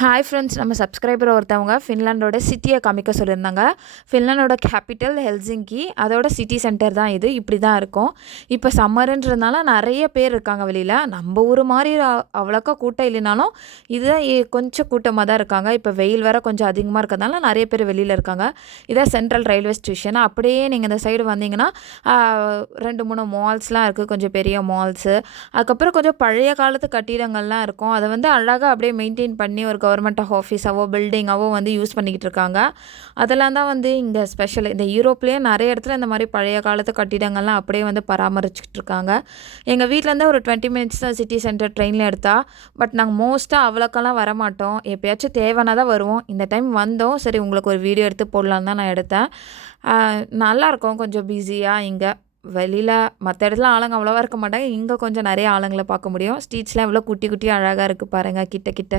Hi friends, நம்ம subscriber ஒருத்தவங்க ஃபின்லாண்டோட சிட்டியை காமிக்க சொல்லியிருந்தாங்க. ஃபின்லாண்டோட கேபிட்டல் ஹெல்சிங்கி, அதோட சிட்டி சென்டர் தான் இது. இப்படி தான் இருக்கும். இப்போ சம்மருன்றதுனால நிறைய பேர் இருக்காங்க வெளியில். நம்ம ஊர் மாதிரி அவ்வளோக்கா கூட்டம் இல்லைனாலும் இதுதான் கொஞ்சம் கூட்டமாக தான் இருக்காங்க. இப்போ வெயில் வேறு கொஞ்சம் அதிகமாக இருக்கிறதுனால நிறைய பேர் வெளியில் இருக்காங்க. இதான் சென்ட்ரல் ரயில்வே ஸ்டேஷன். அப்படியே நீங்கள் இந்த சைடு வந்தீங்கன்னா 2-3 மால்ஸ்லாம் இருக்குது, கொஞ்சம் பெரிய மால்ஸு. அதுக்கப்புறம் கொஞ்சம் பழைய காலத்து கட்டிடங்கள்லாம் இருக்கும். அதை அழகாக அப்படியே மெயின்டைன் பண்ணி ஒரு கவர்மெண்ட் ஆஃபீஸாவோ பில்டிங்காவோ யூஸ் பண்ணிக்கிட்டு இருக்காங்க. அதெல்லாம் தான் இங்கே ஸ்பெஷல். இந்த யூரோப்லேயே நிறைய இடத்துல இந்த மாதிரி பழைய காலத்து கட்டிடங்கள்லாம் அப்படியே பராமரிச்சுக்கிட்டு இருக்காங்க. எங்கள் வீட்டிலேருந்து ஒரு 20 மினிட்ஸ் தான் சிட்டி சென்டர் ட்ரெயினில் எடுத்தால். பட் நாங்கள் மோஸ்ட்டாக அவ்வளோக்கெல்லாம் வரமாட்டோம். எப்போயாச்சும் தேவைன்னா தான் வருவோம். இந்த டைம் வந்தோம், சரி உங்களுக்கு ஒரு வீடியோ எடுத்து போடலான்னு தான் நான் எடுத்தேன். நல்லாயிருக்கும், கொஞ்சம் பிஸியாக இங்கே. வெளியில் மற்ற இடத்துல ஆளுங்க அவ்வளோவா இருக்க மாட்டாங்க. இங்கே கொஞ்சம் நிறைய ஆளுங்களை பார்க்க முடியும். ஸ்ட்ரீட்ஸ்லாம் எவ்வளோ குட்டி குட்டியாக அழகாக இருக்குது பாருங்கள், கிட்ட கிட்ட.